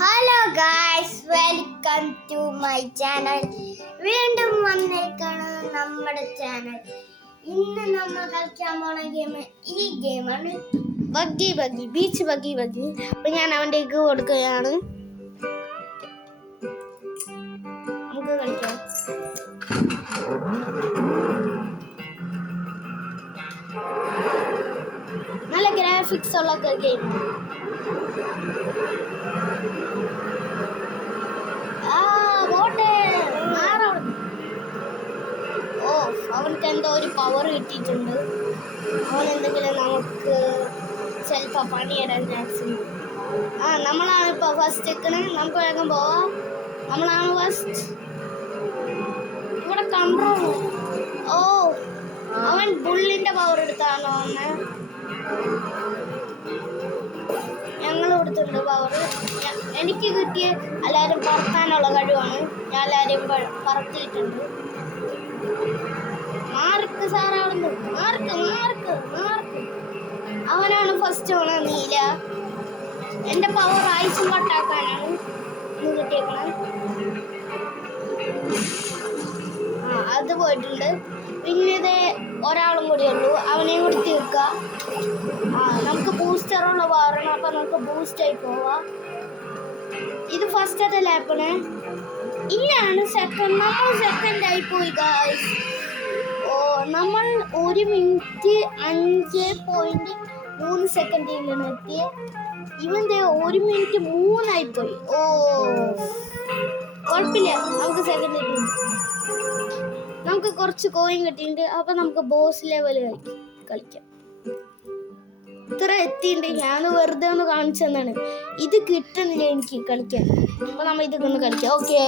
Hello guys, welcome to my channel. വീണ്ടും വന്നേക്കാണ് നമ്മുടെ ചാനൽ. ഇന്ന് നമ്മൾ കളിക്കാൻ പോണ ഗെയിം ഈ ഗെയിമാണ്, buggy buggy, beach buggy buggy. അപ്പൊ ഞാൻ അവൻ്റെ കൊടുക്കുകയാണ്. നമുക്ക് കളിക്കാം. നല്ല ഗ്രാഫിക്സ് ഉള്ള ഗെയിം. അവർക്ക് എന്തോ ഒരു പവർ കിട്ടിയിട്ടുണ്ട്. അവൻ എന്തെങ്കിലും നമുക്ക് ചിലപ്പോൾ പണിയിടാൻ ചാൻസ് ഉണ്ട്. നമ്മളാണ് ഇപ്പോൾ ഫസ്റ്റ് നിൽക്കണേ. നമുക്ക് വേഗം പോവാം. നമ്മളാണ് ഫസ്റ്റ്. ഇവിടെ കൺട്രോൾ. അവൻ ബുള്ളിന്റെ പവർ എടുത്താണോ വന്നെ? ഞങ്ങൾ കൊടുത്തിട്ടുണ്ട് പവർ. എനിക്ക് കിട്ടിയ എല്ലാവരും പറത്താനുള്ള കഴിവാണ്. ഞാൻ എല്ലാവരെയും പറത്തിയിട്ടുണ്ട്. മാർക്ക് സാറാവുന്നു. Mark Mark Mark. അവനാണ് ഫസ്റ്റ്. ഓണ നീല. എൻ്റെ പവർ ആയുസും കട്ടാക്കാനാണ് ഇന്ന് കിട്ടിയേക്കണേ. അത് പോയിട്ടുണ്ട്. പിന്നെ ഇത് ഒരാളും കൂടി ഉള്ളൂ. അവനെയും കൂടി തീർക്കുക. നമുക്ക് ബൂസ്റ്ററുള്ള പവറാണ്. അപ്പം നമുക്ക് ബൂസ്റ്റായി പോവാം. ഇത് ഫസ്റ്റത്തെ ലാപ്പാണ്. ഇന്നാണ് സെക്കൻഡ്. നമ്മൾ സെക്കൻഡായി പോയി ഗായ്സ്. നമ്മൾ 1 മിനിറ്റ് 5.3 സെക്കൻഡിലാണ് എത്തിയത്. ഇവൻ്റെ 1 മിനിറ്റ് 3 ആയിപ്പോയി. കുഴപ്പമില്ല, നമുക്ക് സെക്കൻഡ് കിട്ടി. നമുക്ക് കുറച്ച് കോയിൻ കിട്ടിയിട്ടുണ്ട്. അപ്പം നമുക്ക് ബോസ് ലെവൽ കളിക്കാം. ഇത്ര എത്തിയിട്ടുണ്ട്. ഞാൻ വെറുതെ ഒന്ന് കാണിച്ചു തന്നാണ്. ഇത് കിട്ടുന്നില്ല എനിക്ക് കളിക്കാൻ. അപ്പം നമ്മൾ ഇതൊക്കെ ഒന്ന് കളിക്കാം. ഓക്കേ,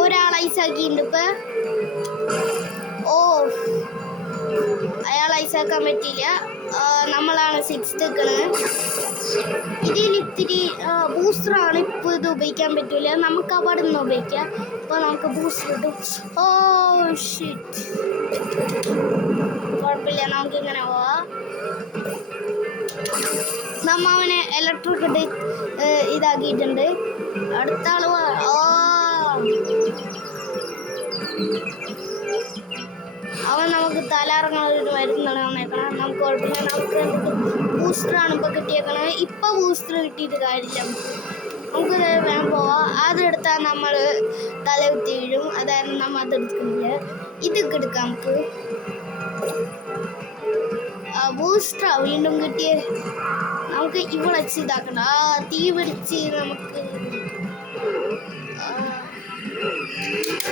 ഒരാൾ ഐസാക്കിയിട്ടുണ്ട്. ഇപ്പൊ അയാൾ ഐസാക്കാൻ പറ്റിയില്ല. നമ്മളാണ് 6th നിൽക്കണത്. ഇതിൽ ഇത്തിരി ബൂസ്റ്ററാണ്. ഇപ്പോൾ ഇത് ഉപയോഗിക്കാൻ പറ്റില്ല. നമുക്ക് അവിടെ നിന്ന് ഉപയോഗിക്കാം. അപ്പോൾ നമുക്ക് ബൂസ്റ്റർ കിട്ടും. ഷിറ്റ്, കുഴപ്പമില്ല, നമുക്കിങ്ങനെ പോവാം. നമ്മ അവനെ ഇലക്ട്രിക് ഇട്ട് ഇതാക്കിയിട്ടുണ്ട്. അടുത്ത ആള് അവൻ നമുക്ക് തലറങ്ങാനായിട്ട് വരുന്നതാണ് വന്നേക്കണം. നമുക്ക് കുഴപ്പമില്ല. നമുക്ക് ബൂസ്റ്ററാണ് ഇപ്പോൾ കിട്ടിയേക്കണത്. ഇപ്പം ബൂസ്റ്റർ കിട്ടിയിട്ട് കാര്യമില്ല. നമുക്ക് വേഗം പോവാം. അതെടുത്താൽ നമ്മൾ തല കുത്തി വീഴും. അതായത് നമ്മൾ അതെടുക്കുന്നില്ല. ഇതൊക്കെ എടുക്കാം. നമുക്ക് ബൂസ്റ്ററാ വീണ്ടും കിട്ടിയ. നമുക്ക് ഇവിടെ വെച്ച് ഇതാക്കണ്ട. തീ പിടിച്ച് നമുക്ക്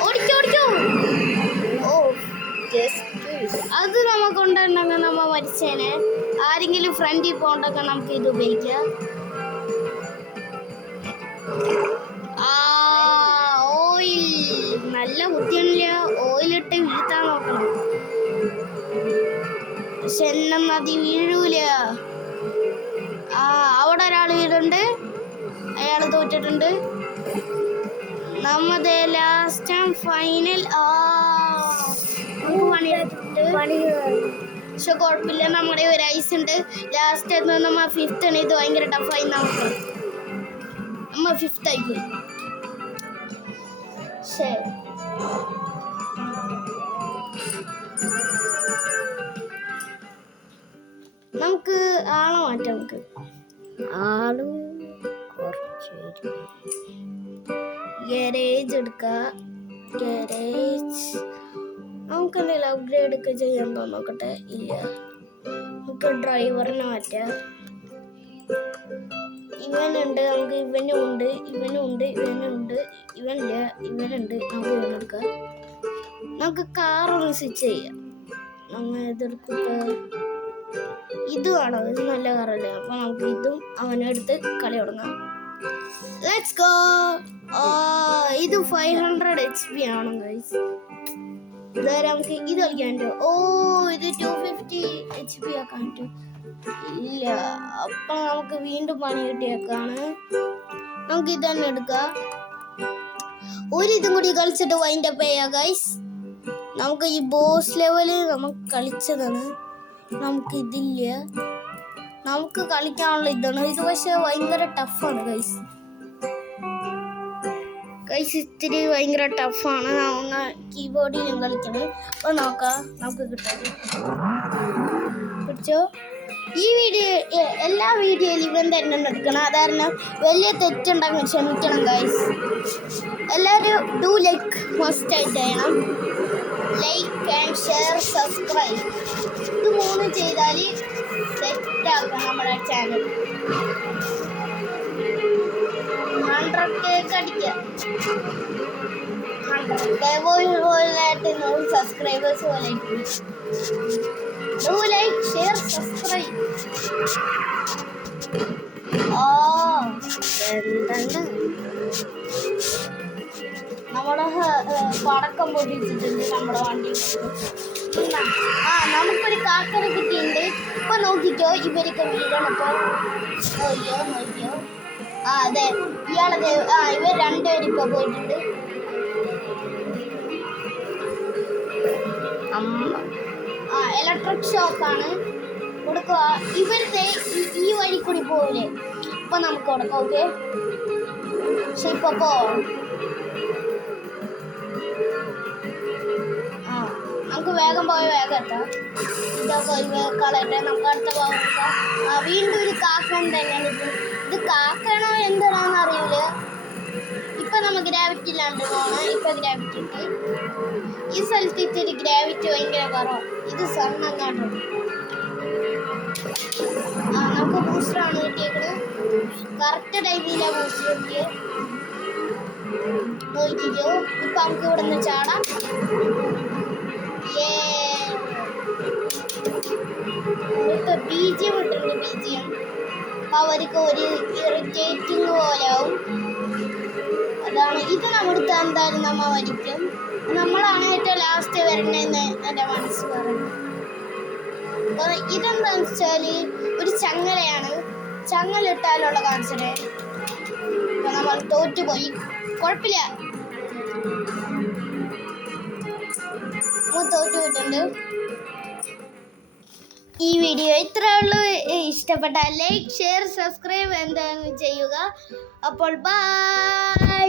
ഓടിച്ചോടിച്ചോ. അത് നമുക്ക് ഉണ്ടായിരുന്നെങ്കിൽ നമ്മ മരിച്ചേനെ. ആരെങ്കിലും ഫ്രണ്ടിൽ പോകണ്ടൊക്കെ നമുക്ക് ഇത് ഉപയോഗിക്കാം. ഓയിൽ നല്ല ബുദ്ധിയില്ല. ഓയിലിട്ട് വീഴ്ത്താൻ നോക്കണം. പക്ഷെ എന്നെ നദി വീഴൂല. അവിടെ ഒരാൾ വീടുണ്ട്. അയാൾ തോറ്റിട്ടുണ്ട്. നമ്മുടെ ലാസ്റ്റ് ആൻഡ് ഫൈനൽ. പക്ഷെ കുഴപ്പമില്ല, നമ്മുടെ ഒരു ഐസ് ഉണ്ട്. ലാസ്റ്റ് നമ്മ 5th ആണ്. ഇത് ഭയങ്കര ടഫായി. നമുക്ക് നമ്മ 5th ആയിപ്പോയി. ശരി, നമുക്ക് ആളെ മാറ്റാം. നമുക്ക് ആളും കുറച്ച് ഗാരേജ് എടുക്കാം. ഗാരേജ് നമുക്ക് എന്തെങ്കിലും അപ്ഗ്രേഡ് ഒക്കെ ചെയ്യാൻ നോക്കട്ടെ. ഇല്ല, നമുക്ക് ഡ്രൈവറിനെ മാറ്റാം. ഇവനുണ്ട്. നമുക്ക് ഇവനും ഉണ്ട്, ഇവനും ഉണ്ട്, ഇവനുണ്ട്, ഇവനില്ല, ഇവനുണ്ട്. നമുക്ക് ഇവനെടുക്കാം. നമുക്ക് കാറൊന്ന് സ്വിച്ച് ചെയ്യാം. നമ്മൾ ഇതെടുക്കും. ഇതുമാണോ? ഇത് നല്ല കാറല്ലേ. അപ്പോൾ നമുക്ക് ഇതും അവനെടുത്ത് കളി തുടങ്ങാം. Let's go. ഇത് 500 HP ആണ് ഗൈസ്. ഇതുവരെ നമുക്ക് ഇത് കളിക്കാൻ പറ്റും. ഇത് 250 HP ആക്കാൻ പറ്റും. ഇല്ല. അപ്പൊ നമുക്ക് വീണ്ടും പണി കിട്ടിയേക്കാണ്. നമുക്ക് ഇത് തന്നെ എടുക്കാം. ഒരിതും കൂടി കളിച്ചിട്ട് വൈൻഡപ്പ് ചെയ്യാം ഗൈസ്. നമുക്ക് ഈ ബോസ് ലെവല് നമുക്ക് കളിച്ചതാണ്. നമുക്ക് ഇതില്ല. നമുക്ക് കളിക്കാനുള്ള ഇതാണ്. ഇത് പക്ഷെ ഭയങ്കര ടഫാണ് ഗൈസ്. ഇത്തിരി ഭയങ്കര ടഫാണ്. നമുക്ക് കീബോർഡിലും കളിക്കണം. അപ്പൊ നോക്കാം നമുക്ക് കിട്ടും. പിടിച്ചോ. ഈ വീഡിയോ എല്ലാ വീഡിയോയിലും ഇവൻ തന്നെ എടുക്കണം. അതാരണം വലിയ തെറ്റുണ്ടെങ്കിൽ ക്ഷമിക്കണം ഗൈസ്. എല്ലാവരും ഡു ലൈക്ക് മസ്റ്റ് ആയിട്ട് ചെയ്യണം. ലൈക്ക് ആൻഡ് ഷെയർ സബ്സ്ക്രൈബ് ഇത് 3 ചെയ്താൽ സെറ്റാക്കണം നമ്മുടെ ചാനൽ. 100K അടിക്കാം. 100K പോലായിട്ട് സബ്സ്ക്രൈബേഴ്സ് പോലെ ഡു ലൈക്ക് ഷെയർ സബ്സ്ക്രൈബ്. എന്താണ് നമ്മുടെ പടക്കം പൊട്ടിച്ചിട്ടുണ്ട് നമ്മുടെ വണ്ടി. നമുക്കൊരു കാക്കനെ കിട്ടിയിട്ടുണ്ട്. ഇപ്പൊ നോക്കിക്കോ, ഇവരൊക്കെ വീഴണപ്പോ. നോക്കിയോ. അതെ, ഇയാളത് ഇവർ രണ്ടുപേരും ഇപ്പൊ പോയിട്ടുണ്ട്. ഇലക്ട്രിക് ഷോപ്പാണ് കൊടുക്കുക. ഇവരുടെ ഈ വഴി കൂടി പോവില്ലേ. ഇപ്പൊ നമുക്ക് കൊടുക്കാം. ഓക്കെ, പക്ഷെ ഇപ്പൊ നമുക്ക് വേഗം പോയി വേഗം എത്താം. ഇതൊക്കെ ഒരു കളയട്ടെ. നമുക്ക് അടുത്ത പോകാം. വീണ്ടും ഒരു കാക്കൻ തന്നെയാണ്. ഇത് കാക്കണോ എന്താണെന്ന് അറിയില്ല. ഇപ്പൊ നമുക്ക് ഗ്രാവിറ്റി ഇല്ലാണ്ട് പോകണം. ഇപ്പൊ ഗ്രാവിറ്റി ഉണ്ട്. ഈ സ്ഥലത്ത് ഇത്തിരി ഗ്രാവിറ്റി ഭയങ്കര കുറവാണ്. ഇത് സണ്ണങ്ങാണ്ട്. നമുക്ക് ബൂസ്റ്ററാണ് കിട്ടിയേക്കുന്നത്. കറക്റ്റ് ടൈമിലാണ് ബൂസ്റ്റർ കിട്ടിയത്. നോക്കിക്കോ, ഇപ്പൊ നമുക്ക് ഇവിടെ നിന്ന് ചാടാം. ബീജിയം ഇട്ടുണ്ട്. ബീജിയം അവർക്ക് ഒരു ഇറിറ്റേറ്റിംഗ് പോലെയാവും. അതാണ് ഇത് നമ്മുടെ എന്തായാലും നമ്മ വരിക്കും. നമ്മളാണ് ഏറ്റവും ലാസ്റ്റ് വരണമെന്ന് എൻ്റെ മനസ്സ് പറയുന്നത്. ഇതെന്താന്ന് വെച്ചാല് ഒരു ചങ്ങലയാണ്. ചങ്ങലിട്ടാലുള്ള കാണിച്ചത്. ഇപ്പൊ നമ്മൾ തോറ്റുപോയി. കുഴപ്പമില്ല, തോറ്റുപോയിട്ടുണ്ട്. ഈ വീഡിയോ ഇത്രേ ഉള്ളൂ. ഇഷ്ടപ്പെട്ടാൽ ലൈക്ക് ഷെയർ സബ്സ്ക്രൈബ് എന്താണെന്ന് ചെയ്യുക. അപ്പോൾ ബൈ.